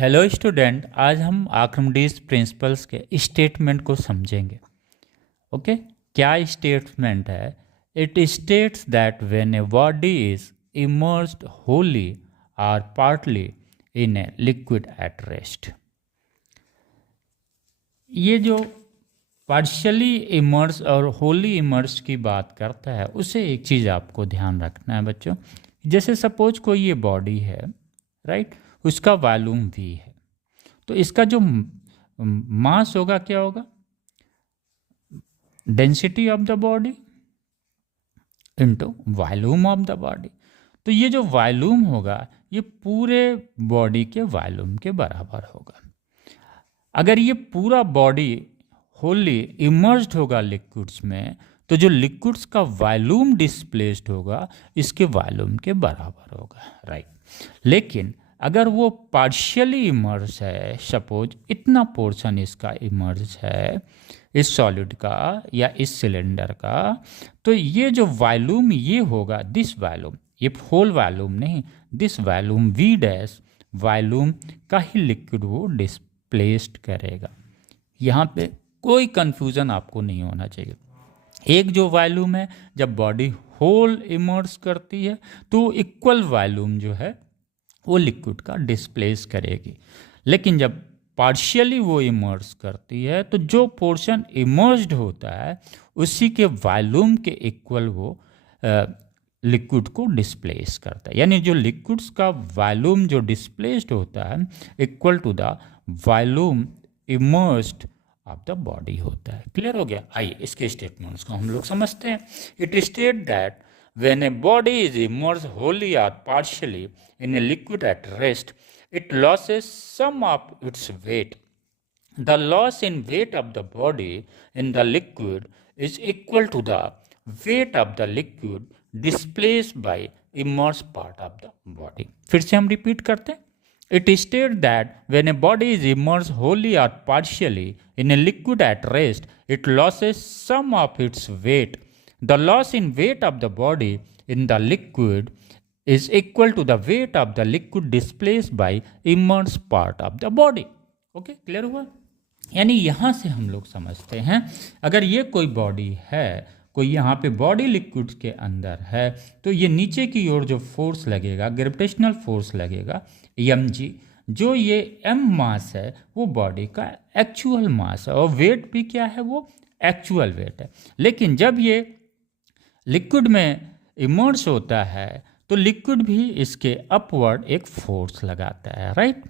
Hello student, आज हम Archimedes principles के स्टेटमेंट को समझेंगे। ओके, क्या स्टेटमेंट है? It states that when a body is immersed wholly और partly in a liquid at rest. ये जो पार्शियली इमर्स और होली इमर्स की बात करता है, उसे एक चीज़ आपको ध्यान रखना है बच्चों। जैसे सपोज कोई ये बॉडी है, राइट, उसका वॉल्यूम v है, तो इसका जो मास होगा क्या होगा? Density of the body into volume of the body. तो ये जो वॉल्यूम होगा ये पूरे बॉडी के वॉल्यूम के बराबर होगा। अगर ये पूरा बॉडी होली इमर्स्ड होगा लिक्विड्स में, तो जो लिक्विड्स का वॉल्यूम डिस्प्लेस्ड होगा इसके वॉल्यूम के बराबर होगा, राइट। लेकिन अगर वो पार्शियली इमर्स है, सपोज इतना पोर्शन इसका इमर्स है इस सॉलिड का या इस सिलेंडर का, तो ये जो वॉल्यूम ये होगा, दिस वॉल्यूम, ये होल वॉल्यूम नहीं, this volume v dash volume का ही लिक्विड वो डिस्प्लेस्ड करेगा। यहाँ पे कोई कंफ्यूजन आपको नहीं होना चाहिए। एक जो वॉल्यूम है, जब बॉडी होल इमर्स करती है तो इक्वल वॉल्यूम जो है वो लिक्विड का डिस्प्लेस करेगी। लेकिन जब पार्शियली वो इमर्स करती है तो जो पोर्शन इमर्स्ड होता है उसी के वॉल्यूम के इक्वल वो लिक्विड को डिस्प्लेस करता है। यानी जो लिक्विड्स का वॉल्यूम जो डिस्प्लेस्ड होता है equal to the volume immersed of the body होता है। क्लियर हो गया? आइए इसके स्टेटमेंट्स को हम लोग समझते हैं। It state that when a body is immersed wholly or partially in a liquid at rest, it loses some of its weight. The loss in weight of the body in the liquid is equal to the weight of the liquid displaced by immersed part of the body. फिर से हम repeat करते हैं। It states that when a body is immersed wholly or partially in a liquid at rest, it loses some of its weight. The loss in weight of the body in the liquid is equal to the weight of the liquid displaced by immersed part of the body. Okay, clear हुआ? यानी यहाँ से हम लोग समझते हैं, अगर ये कोई बॉडी है, कोई यहाँ पे बॉडी लिक्विड के अंदर है, तो ये नीचे की ओर जो फोर्स लगेगा, ग्रेविटेशनल फोर्स लगेगा mg, जो ये m मास है वो बॉडी का एक्चुअल मास है, और वेट भी क्या है? वो एक्चुअल वेट है। लेकिन जब ये लिक्विड में इमर्स होता है तो लिक्विड भी इसके अपवर्ड एक फोर्स लगाता है, राइट।